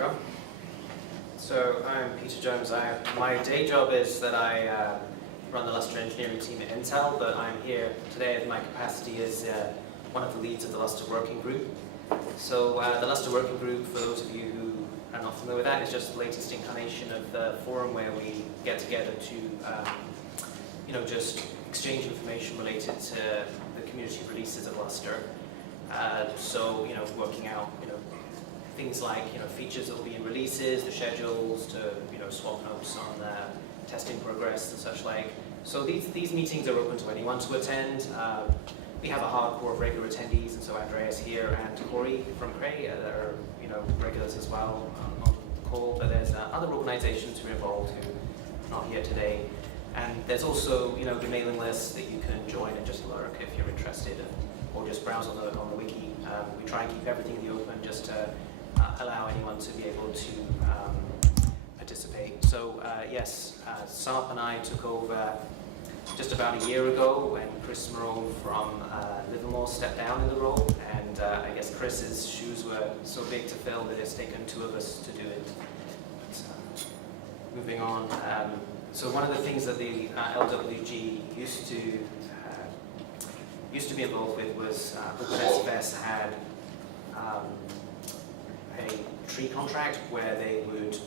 everyone. So I'm Peter Jones. My day job is that I run the Lustre engineering team at Intel, but I'm here today in my capacity as one of the leads of the Lustre working group. So the Lustre working group, for those of you who are not familiar with that, is just the latest incarnation of the forum where we get together to just exchange information related to the community releases of Lustre. So working out things like features that will be in releases, the schedules, to swap notes on testing progress and such like. So these meetings are open to anyone to attend. We have a hardcore of regular attendees, and so Andreas here and Corey from Cray that are regulars as well on the call. But there's other organisations who are involved who are not here today. And there's also the mailing list that you can join and just lurk if you're interested, or just browse on the wiki. We try and keep everything in the open just to allow anyone to be able to participate. So yes, Sarp and I took over just about a year ago when Chris Moreau from Livermore stepped down in the role, and I guess Chris's shoes were so big to fill that it's taken two of us to do it. But, moving on, so one of the things that the LWG used to be involved with was SFS had a tree contract where they would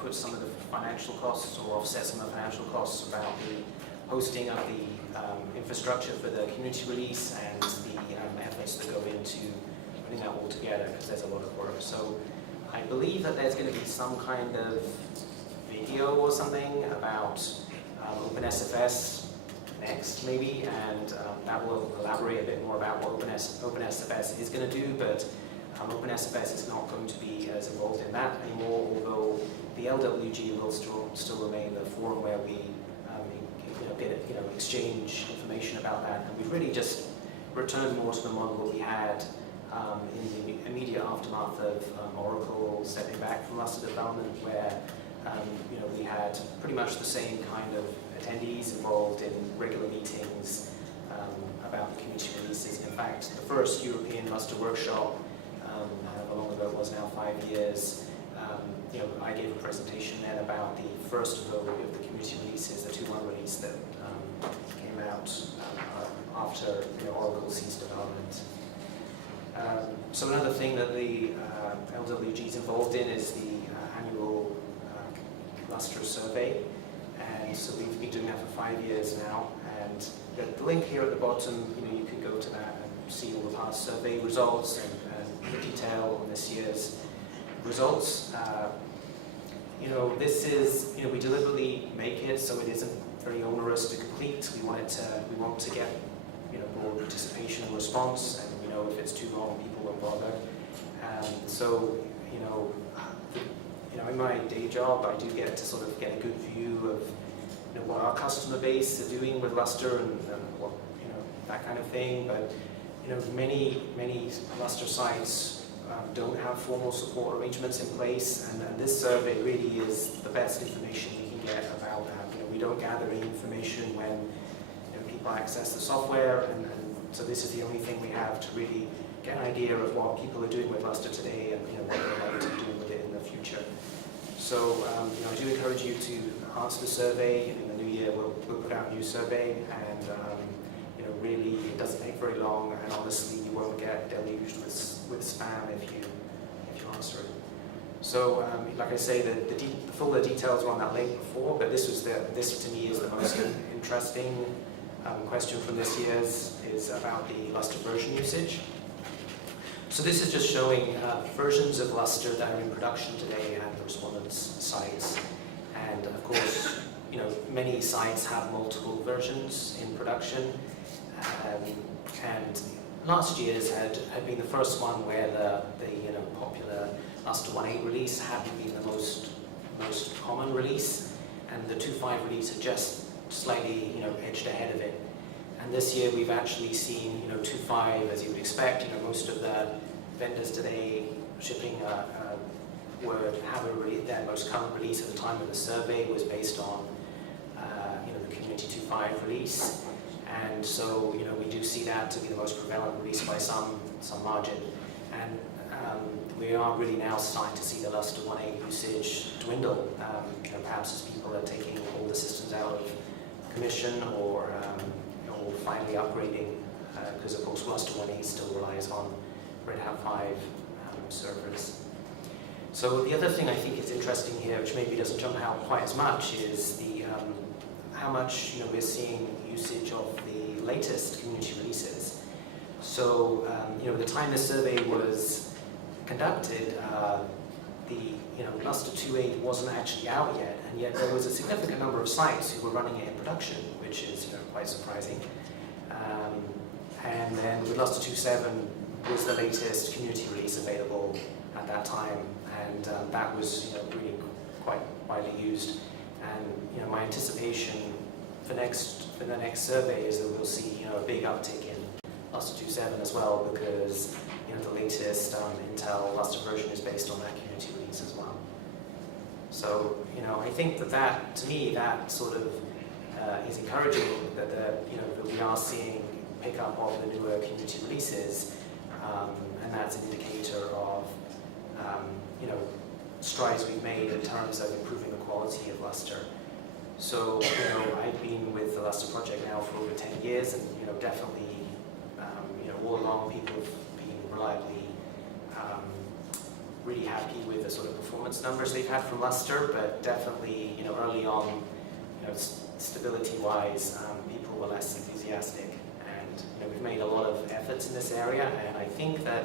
put some of the financial costs or offset some of the financial costs about the hosting of the infrastructure for the community release and the efforts that go into putting that all together, because there's a lot of work. So I believe that there's going to be some kind of video or something about OpenSFS next, maybe, and that will elaborate a bit more about what OpenSFS is going to do, but OpenSFS is not going to be as involved in that anymore, although the LWG will still remain the forum where we exchange information about that. And we've really just returned more to the model that we had in the immediate aftermath of Oracle stepping back from Lustre development, where we had pretty much the same kind of attendees involved in regular meetings about the community releases. In fact, the first European Lustre workshop, however long ago it was now, 5 years, I gave a presentation then about the first of the community releases, the 2.1 release that came out after Oracle ceased development. So another thing that the LWG is involved in is the annual Lustre survey, and so we've been doing that for 5 years now. And the link here at the bottom, you can go to that and see all the past survey results and the detail on this year's results. This is, we deliberately make it so it isn't very onerous to complete. We want to get, more participation and response, and if it's too long, people won't bother. So, in my day job, I do get to sort of get a good view of, what our customer base are doing with Lustre and what, that kind of thing. But, many Lustre sites don't have formal support arrangements in place, and this survey really is the best information we can get about that. We don't gather any information when people access the software, and so this is the only thing we have to really get an idea of what people are doing with Lustre today and what they're likely to do with it in the future. So I do encourage you to answer the survey. In the new year, we'll put out a new survey, and really it doesn't take very long, and honestly you won't get deluged with spam if you answer it. So like I say, the fuller details were on that link before, but this to me is the most interesting question from this year's, is about the Lustre version usage. So this is just showing versions of Lustre that are in production today and the respondents' sites. And of course, many sites have multiple versions in production. And last year's had been the first one where the popular Lustre 1.8 release hadn't been the most common release, and the 2.5 release had just slightly edged ahead of it. And this year we've actually seen 2.5, as you would expect. Most of the vendors today shipping their most current release at the time of the survey was based on the Community 2.5 release. And so, we do see that to be the most prevalent release by some margin. And we are really now starting to see the Lustre 1.8 usage dwindle, perhaps as people are taking all the systems out of commission or finally upgrading, because of course Lustre 1.8 still relies on Red Hat 5 servers. So the other thing I think is interesting here, which maybe doesn't jump out quite as much, is the how much we're seeing usage of the latest community releases. So the time this survey was conducted, the Lustre 2.8 wasn't actually out yet, and yet there was a significant number of sites who were running it in production, which is quite surprising. And then with Lustre 2.7 was the latest community release available at that time, and that was really quite widely used. And my anticipation for the next survey is that we'll see a big uptick in Lustre 2.7 as well, because the latest Intel Lustre version is based on that community release as well. So I think that to me that sort of is encouraging that that we are seeing pickup of the newer community releases, and that's an indicator of strides we've made in terms of improving the quality of Lustre. So I've been with the Lustre project now for over 10 years, and definitely all along people have been reliably really happy with the sort of performance numbers they've had from Lustre, but definitely early on stability-wise people were less enthusiastic, and we've made a lot of efforts in this area, and I think that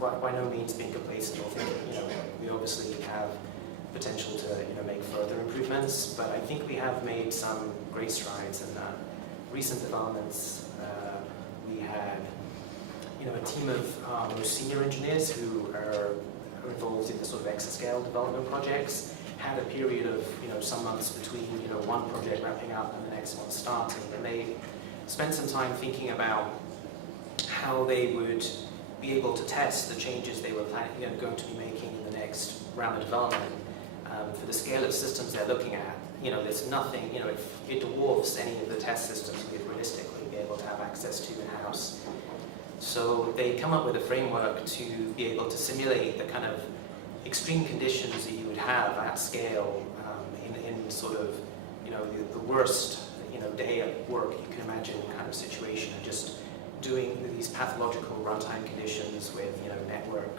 by no means being complacent or thinking we obviously have potential to make further improvements, but I think we have made some great strides in recent developments. We had a team of most senior engineers who are involved in the sort of exascale development projects, had a period of some months between one project wrapping up and the next one starting, and they spent some time thinking about how they would be able to test the changes they were planning, going to be making in the next round of development. For the scale of systems they're looking at, there's nothing, it dwarfs any of the test systems we'd realistically be able to have access to in-house. So they come up with a framework to be able to simulate the kind of extreme conditions that you would have at scale in sort of, the worst, day at work you can imagine kind of situation, and just doing these pathological runtime conditions with, network,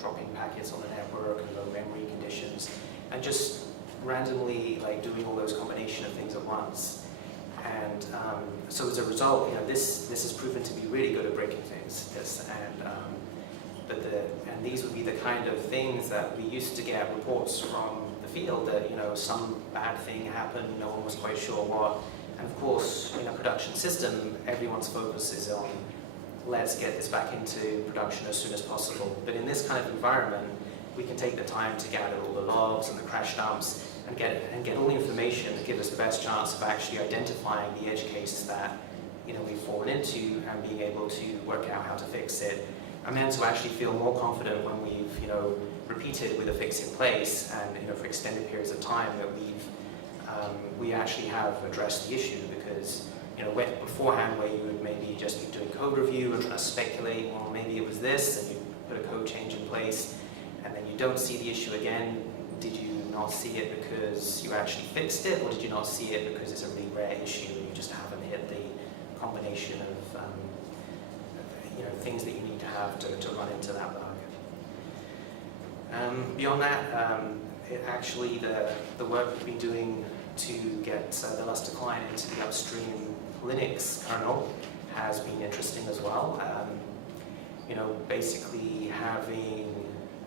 dropping packets on the network and low memory conditions, and just randomly doing all those combination of things at once. And so as a result, this has proven to be really good at breaking things. And these would be the kind of things that we used to get reports from the field that some bad thing happened, no one was quite sure what. And of course, in a production system, everyone's focus is on let's get this back into production as soon as possible. But in this kind of environment, we can take the time to gather all the logs and the crash dumps and get all the information that gives us the best chance of actually identifying the edge case that we've fallen into and being able to work out how to fix it. And then to actually feel more confident when we've repeated with a fix in place and for extended periods of time that we actually have addressed the issue, because beforehand where you would maybe just be doing code review and trying to speculate, well maybe it was this, and you put a code change in place and then you don't see the issue again. Did you not see it because you actually fixed it, or did you not see it because it's a really rare issue and you just haven't hit the combination of things that you need to have to run into that bug? Beyond that, actually the work we've been doing to get the Lustre client into the upstream Linux kernel has been interesting as well. Basically having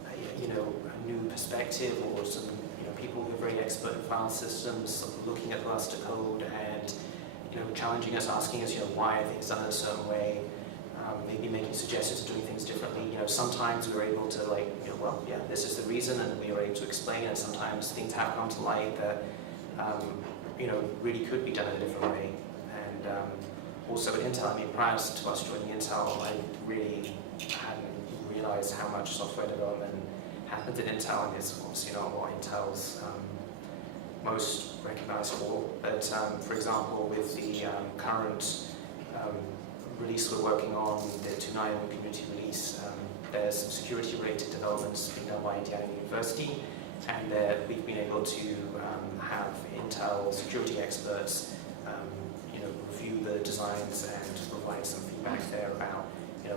a new perspective, or some people who are very expert in file systems looking at the Lustre code and challenging us, asking us why are things done in a certain way, maybe making suggestions of doing things differently. Sometimes we were able to well, yeah, this is the reason, and we were able to explain it. Sometimes things have come to light that really could be done in a different way. And also at Intel, prior to us joining Intel, I really hadn't realized how much software development happens at Intel, and it's obviously not what Intel's most recognized for. But for example, with the current release we're working on, the 2.9 community release, there's some security-related developments being done by Indiana University, and we've been able to have Intel security experts review the designs and provide some feedback there about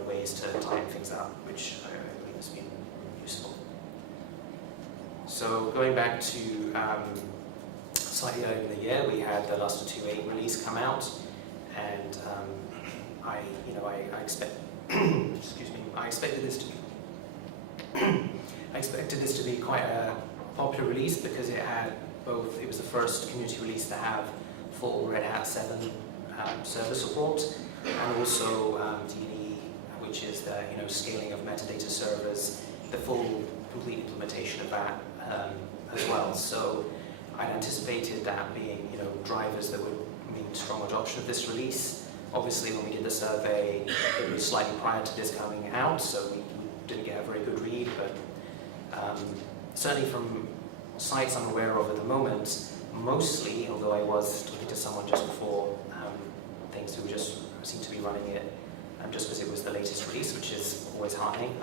ways to tighten things up, which I believe has been useful. So going back to slightly earlier in the year, we had the Lustre 2.8 release come out, and I expected this to be quite a popular release because it had both. It was the first community release to have full Red Hat 7 server support, and also DD, which is the scaling of metadata servers, the full complete implementation of that as well. So I'd anticipated that being drivers that would mean strong adoption of this release. Obviously, when we did the survey, it was slightly prior to this coming out, so we didn't get a very good read, but certainly from sites I'm aware of at the moment, mostly, although I was talking to someone just before things who just seem to be running it just because it was the latest release, which is always heartening.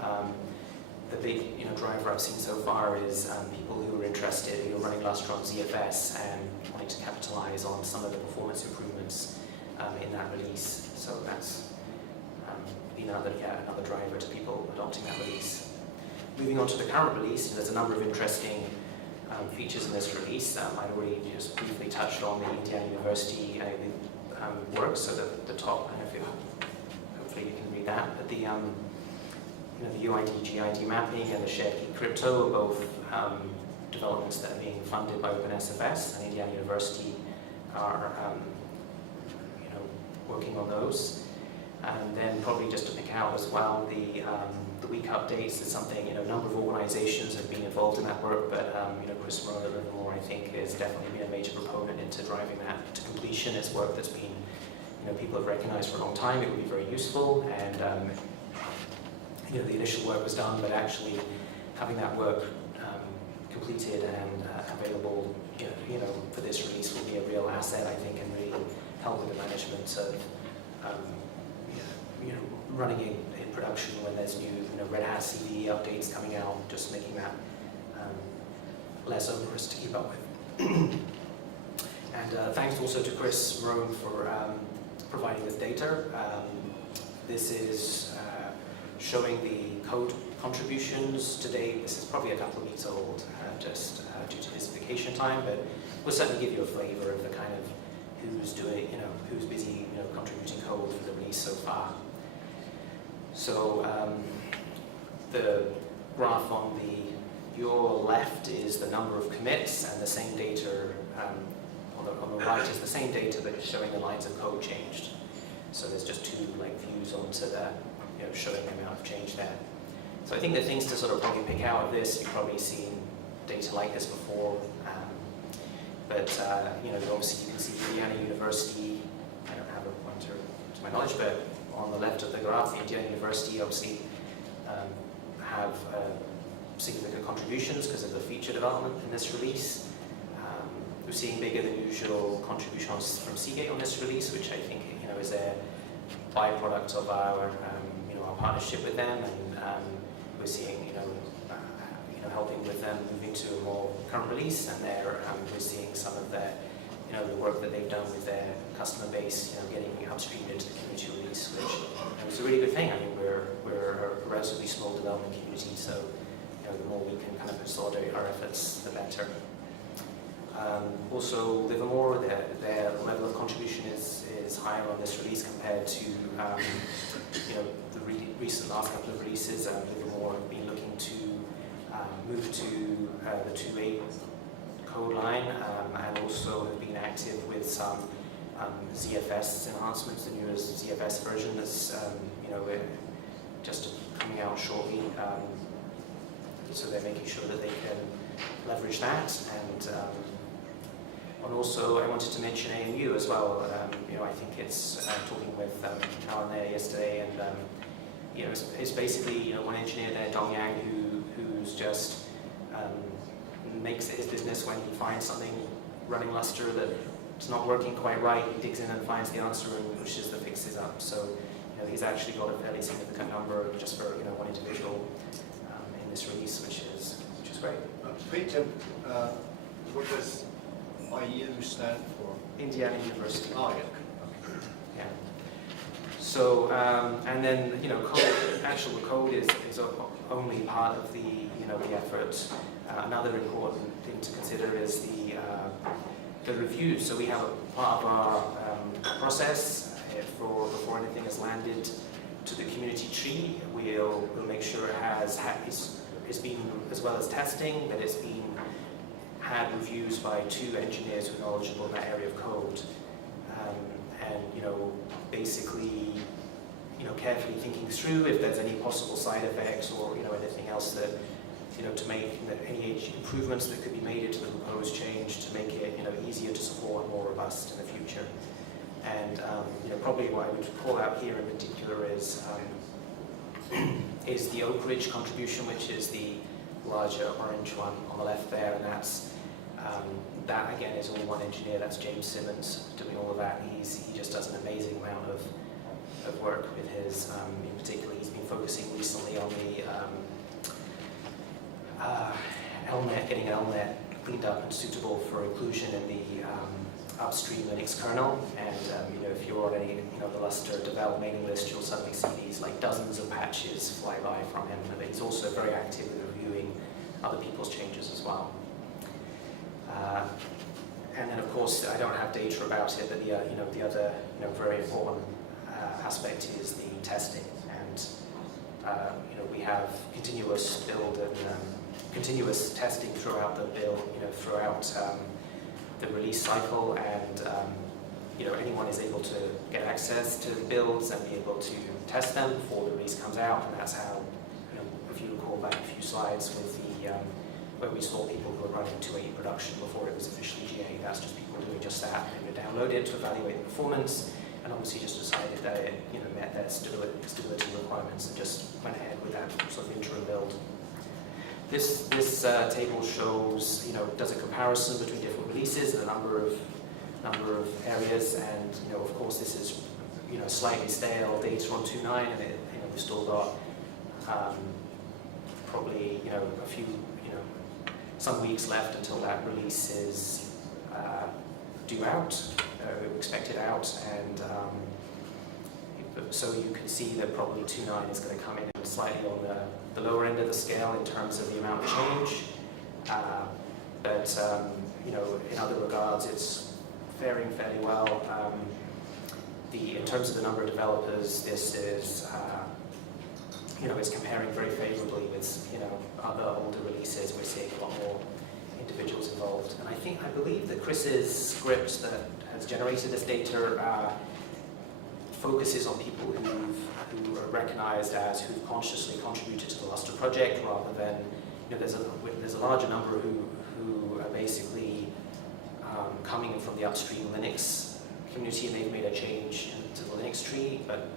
The big driver I've seen so far is people who are interested, who are running Lustre on ZFS and wanting to capitalize on some of the performance improvements in that release. So that's been another driver to people adopting that release. Moving on to the current release, there's a number of interesting features in this release. I've already just briefly touched on the Indiana University work, so the top, hopefully you can read that, but the the UID, GID mapping and the shared key crypto are both developments that are being funded by OpenSFS, and Indiana University are working on those. And then probably just to pick out as well, the week updates is something, a number of organizations have been involved in that work, but Chris Rowan at Livermore, I think, has definitely been a major proponent into driving that to completion. It's work that's been, people have recognized for a long time. It would be very useful, and the initial work was done, but actually having that work completed and available, for this release will be a real asset, I think, and really help with the management of, running in production when there's new, Red Hat CVE updates coming out, just making that less onerous to keep up with. And thanks also to Chris Rowan for providing this data. This is showing the code contributions to date. This is probably a couple of weeks old, just due to his vacation time, but we'll certainly give you a flavor of the kind of who's doing, who's busy, contributing code for the release so far. So the graph on your left is the number of commits, and the same data on the right is the same data, but it's showing the lines of code changed. So there's just two views onto that, showing the amount of change there. So I think the things to sort of probably pick out of this, you've probably seen data like this before, but obviously you can see Indiana University. I don't have a pointer to my knowledge, but on the left of the graph, Indiana University obviously have significant contributions because of the feature development in this release. We're seeing bigger than usual contributions from Seagate on this release, which I think is a byproduct of our our partnership with them, and we're seeing helping with them moving to a more current release, and we're seeing some of the the work that they've done with their customer base, getting upstreamed into the community release, which is a really good thing. I mean, we're a relatively small development community, so the more we can kind of consolidate our efforts, the better. Also, Livermore, their level of contribution is higher on this release compared to the recent last couple of releases. Livermore have been looking to move to the 2.8 code line, and also have been active with some ZFS enhancements. The newest ZFS version that's we're just coming out shortly, so they're making sure that they can leverage that. And also, I wanted to mention AMU as well. I think it's talking with Alan there yesterday, and it's basically one engineer there, Dong Yang, who's just makes it his business when he finds something running Lustre that it's not working quite right. He digs in and finds the answer and pushes the fixes up. So he's actually got a fairly significant number just for one individual in this release, which is great. Peter, what does IU stand for? Indiana University. Oh, yeah. Yeah. So, and then, actual code is only part of the effort. Another important thing to consider is the review. So we have a part of our process before anything is landed to the community tree. We'll make sure it it's been, as well as testing, that it's been had reviews by 2 engineers who are knowledgeable in that area of code. And basically, carefully thinking through if there's any possible side effects or anything else that to make any improvements that could be made into the proposed change to make it easier to support and more robust in the future. And probably what I would call out here in particular is the Oak Ridge contribution, which is the larger orange one on the left there, and that again is only one engineer. That's James Simmons doing all of that. He just does an amazing amount of work with his. In particular, he's been focusing recently on the LNet, getting LNet cleaned up and suitable for inclusion in the upstream Linux kernel. And if you're on any the Lustre develop mailing list, you'll suddenly see these like dozens of patches fly by from him. But he's also very active in reviewing other people's changes as well. And then, of course, I don't have data about it, but the other very important aspect is the testing. And we have continuous build and continuous testing throughout the build, throughout the release cycle, and anyone is able to get access to the builds and be able to test them before the release comes out. And that's how, if you recall back a few slides with the where we saw people who were running 280 production before it was officially GA. That's just people doing just that. They would download it to evaluate the performance, and obviously just decided that it met their stability requirements and just went ahead with that sort of interim build. This table shows does a comparison between different releases and a number of areas, and of course this is slightly stale data on 2.9, and we've still got probably a few some weeks left until that release is due out, expected out, and so you can see that probably 2.9 is going to come in slightly on the lower end of the scale in terms of the amount of change, but in other regards it's faring fairly well. In terms of the number of developers, this is it's comparing very favorably with other older releases. We're seeing a lot more individuals involved, and I believe that Chris's script that has generated this data focuses on people who are recognized as who've consciously contributed to the Lustre project, rather than there's a larger number who are basically coming from the upstream Linux community, and they've made a change to the Linux tree, but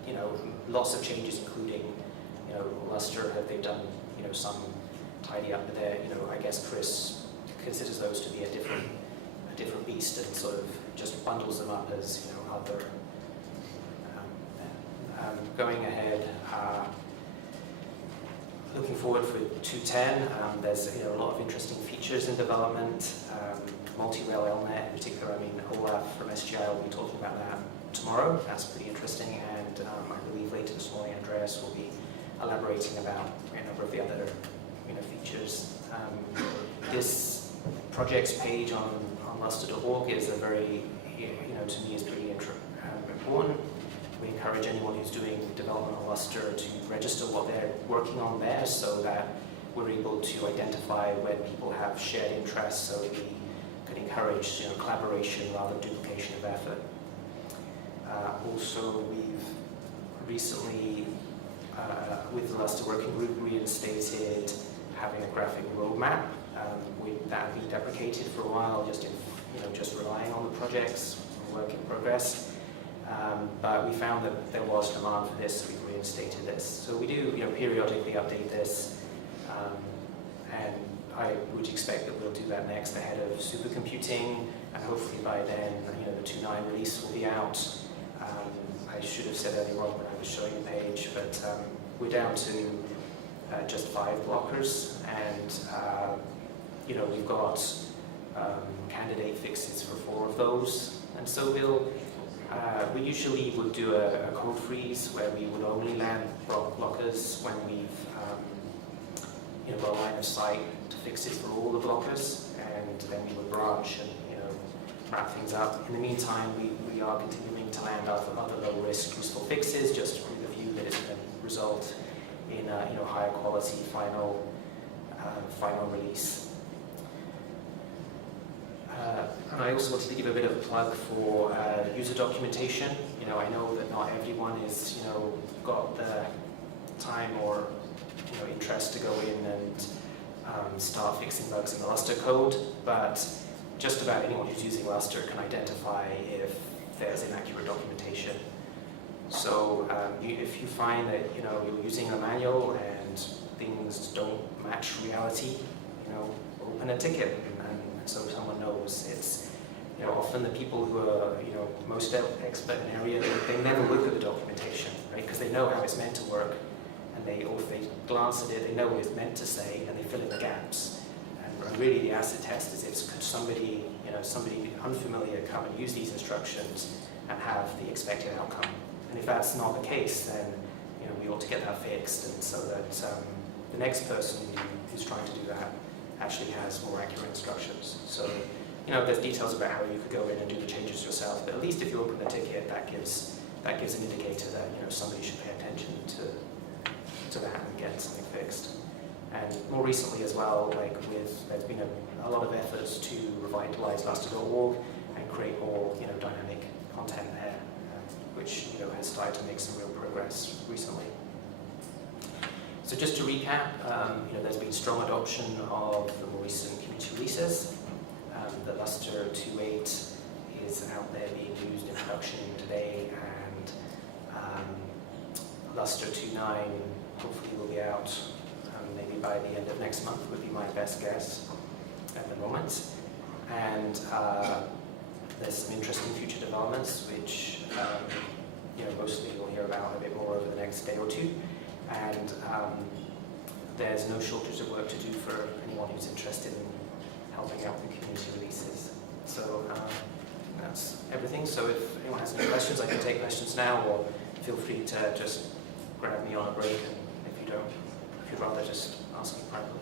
lots of changes, including Lustre, they've done some tidy up there. I guess Chris considers those to be a different beast, and sort of just bundles them up as other. Going ahead, looking forward for 2.10, there's a lot of interesting features in development. Multi-rail LNet in particular. Olaf from SGI will be talking about that tomorrow. That's pretty interesting, and I believe later this morning Andreas will be elaborating about a number of the other features. This projects page on lustre.org is a very, to me, is pretty important. We encourage anyone who's doing development on Lustre to register what they're working on there, so that we're able to identify when people have shared interests, so we can encourage collaboration rather than duplication of effort. Also, we've recently, with the Lustre Working Group, reinstated having a graphic roadmap. That had been deprecated for a while, just relying on the projects, work in progress. But we found that there was demand for this, so we reinstated this. So we do, periodically update this, and I would expect that we'll do that next ahead of supercomputing, and hopefully by then, the 2.9 release will be out. I should have said earlier on when I I was showing page, but we're down to just 5 blockers, and you know, we've got candidate fixes for 4 of those, and so we usually would do a code freeze where we would only land blockers when we've you know, got a line of sight to fixes for all the blockers, and then we would branch and, you know, wrap things up. In the meantime, we are continuing to land other low-risk useful fixes, just with a view that it's going to result in you know, higher quality final release. And I also wanted to give a bit of a plug for user documentation. You know, I know that not everyone is, you know, got the time or, you know, interest to go in and start fixing bugs in the Lustre code, but just about anyone who's using Lustre can identify if there's inaccurate documentation. So if you find that, you know, you're using a manual and things don't match reality, you know, open a ticket and so someone knows. It's, you know, often the people who are, you know, most expert in an area, they never look at the documentation, right? Because they know how it's meant to work, and or if they glance at it, they know what it's meant to say, and they fill in the gaps. And really, the acid test is if could somebody, you know, somebody unfamiliar come and use these instructions and have the expected outcome. And if that's not the case, then, you know, we ought to get that fixed, and so that the next person who's trying to do that actually has more accurate instructions. So, you know, there's details about how you could go in and do the changes yourself, but at least if you open the ticket, that gives an indicator that, you know, somebody should pay attention to that and get something fixed. And more recently as well, there's been a lot of efforts to revitalize Lustre.org and create more, you know, dynamic content there, which, you know, has started to make some real progress recently. So just to recap, you know, there's been strong adoption of the more recent community releases. The Lustre 2.8 is out there being used in production today, and Lustre 2.9 hopefully will be out maybe by the end of next month, would be my best guess at the moment. And there's some interesting future developments, which you know, mostly you'll hear about a bit more over the next day or two. And there's no shortage of work to do for anyone who's interested in helping out with community releases. So that's everything. So if anyone has any questions, I can take questions now, or feel free to just grab me on a break, and if you'd rather just ask me privately.